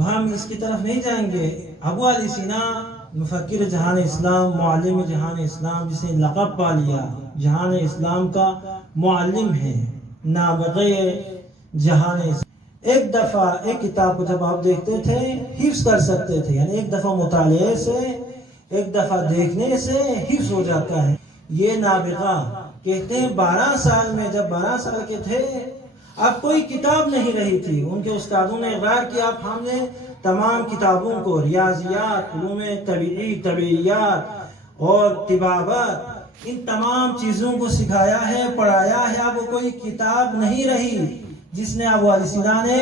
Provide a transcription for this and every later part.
تو ہم اس کی طرف نہیں جائیں گے۔ ابو علی سینا مفکر جہان اسلام، معلم جہان اسلام، جس نے لقب پا لیا جہان اسلام کا معلم ہے، نابغہ جہان اسلام۔ ایک دفعہ ایک کتاب کو جب آپ دیکھتے تھے حفظ کر سکتے تھے، یعنی ایک دفعہ مطالعے سے، ایک دفعہ دیکھنے سے حفظ ہو جاتا ہے۔ یہ نابغہ کہتے ہیں 12 سال میں، جب 12 سال کے تھے اب کوئی کتاب نہیں رہی تھی، ان کے استادوں نے اقرار کیا اب ہم نے تمام کتابوں کو، ریاضیات، علوم طبیعیات اور طبابت، ان تمام چیزوں کو سکھایا ہے، پڑھایا ہے۔ اب وہ کوئی کتاب نہیں رہی جس نے ابو علی سینا نے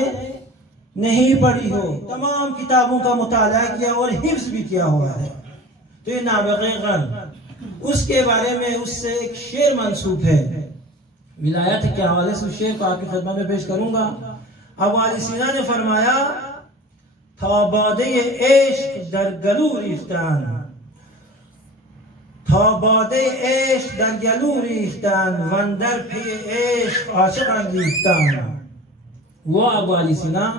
نہیں پڑھی ہو۔ تمام کتابوں کا مطالعہ کیا اور حفظ بھی کیا ہوا ہے۔ تو یہ نابغہ غن، اس کے بارے میں اس سے ایک شعر منسوب ہے، ولایت کے حوالے سے شعر کو آپ کی خدمت میں پیش کروں گا۔ ابو علی سینا نے فرمایا تا باده عشق در گلو ریختن، تا باده عشق در گلو ریختن، وندر پی عشق عاشق انگیختن۔ وہ ابو علی سینا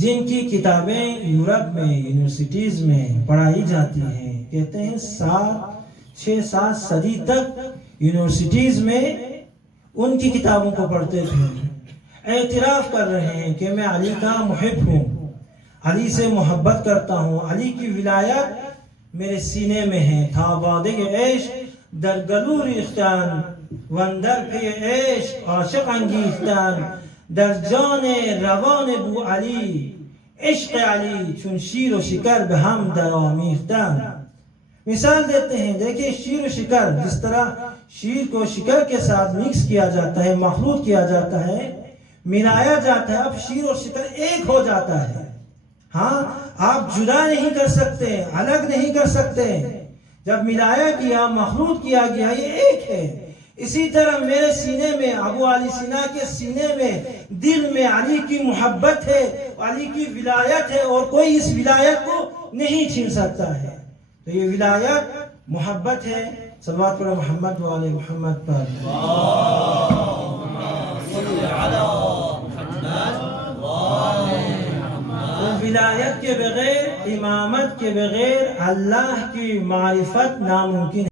جن کی کتابیں یورپ میں یونیورسٹیز میں پڑھائی جاتی ہیں، کہتے ہیں 6-7 صدی تک یونیورسٹیز میں ان کی کتابوں کو پڑھتے تھے۔ اعتراف کر رہے ہیں کہ میں علی کا محب ہوں، علی سے محبت کرتا ہوں، علی کی ولایت میرے سینے میں ہے۔ تھا بادے عشق در گلو ریختن، وندر پی عشق عاشق انگیختن، در جان روان بو علی عشق علی چون شیر و شکر به هم در آمیختن۔ مثال دیتے ہیں، دیکھیں شیر و شکر، جس طرح شیر کو شکر کے ساتھ مکس کیا جاتا ہے، مخلوط کیا جاتا ہے، ملایا جاتا ہے، اب شیر اور شکر ایک ہو جاتا ہے۔ ہاں، آپ جدا نہیں کر سکتے، الگ نہیں کر سکتے، جب ملایا گیا، مخلوط کیا گیا، یہ ایک ہے۔ اسی طرح میرے سینے میں، ابو علی سینا کے سینے میں، دل میں علی کی محبت ہے، علی کی ولایت ہے، اور کوئی اس ولایت کو نہیں چھین سکتا ہے۔ تو یہ ولایت محبت ہے۔ صلوات پر محمد و آل محمد پر۔ ولایت کے بغیر، امامت کے بغیر اللہ کی معرفت ناممکن ہے۔